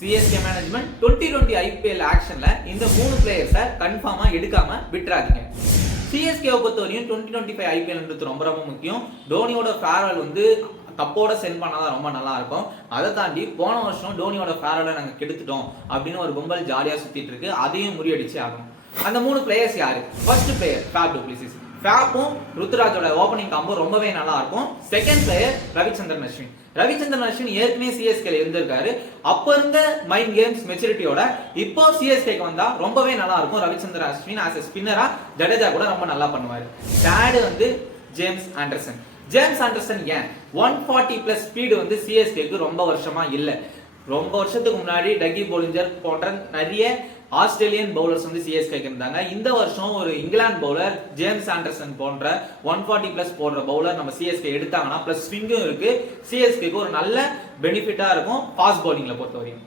CSK management 2020 IPL ஆக்ஷன்ல இந்த 3 பிளேயர்ஸை கன்ஃபார்மா எடுக்காம விட்டுறாதீங்க. சிஎஸ்கேவை பொறுத்தவரையும் 2025 ஐபிஎல்ன்றது ரொம்ப ரொம்ப முக்கியம். டோனியோட ஃபேர்வெல் கப்போட சென்ட் பண்ணாதான் ரொம்ப நல்லா இருக்கும். அதை தாண்டி போன வருஷம் டோனியோட ஃபேர்வெலை நாங்க கெடுத்துட்டோம் அப்படின்னு ஒரு கும்பல் ஜாலியா சுத்திட்டு இருக்கு. அதையும் முறியடிச்சு ஆகணும். அந்த 3 பிளேயர்ஸ் யாரு? First player Faf du Plessis. ஃபேப்பும் ருத்துராஜோட ஓப்பனிங் காம்போ ரொம்பவே நல்லா இருக்கும். Second player Ravichandran Ashwin. ரவிச்சந்திரன் அஸ்வின் ஏற்கனவே சிஎஸ்கேல இருந்திருக்காரு. அப்ப இருந்த மைண்ட் கேம்ஸ் மெச்சூரிட்டியோட இப்போ சிஎஸ்கேக்கு வந்தா ரொம்பவே நல்லா இருக்கும். ரவிச்சந்திரன் அஸ்வின் ஆஸ் எ ஸ்பின்னரா ஜடேஜா கூட ரொம்ப நல்லா பண்ணுவாரு. Third James Anderson. James Anderson ஏன் 140+ ஸ்பீடு சிஎஸ்கேக்கு ரொம்ப வருஷமா இல்ல. ரொம்ப வருஷத்துக்கு முன்னாடி டக்கி போலிஞ்சர் போன்ற நிறைய ஆஸ்திரேலியன் பவுலர்ஸ் சிஎஸ்கேக்கு இருந்தாங்க. இந்த வருஷம் ஒரு இங்கிலாந்து பவுலர் ஜேம்ஸ் ஆண்டர்சன் போன்ற 140+ போடுற பவுலர் நம்ம சிஎஸ்கே எடுத்தாங்கன்னா பிளஸ் ஸ்விங்கும் இருக்கு. சிஎஸ்கேக்கு ஒரு நல்ல பெனிஃபிட்டா இருக்கும் ஃபாஸ்ட் பவுலிங்ல பொறுத்தவரையும்.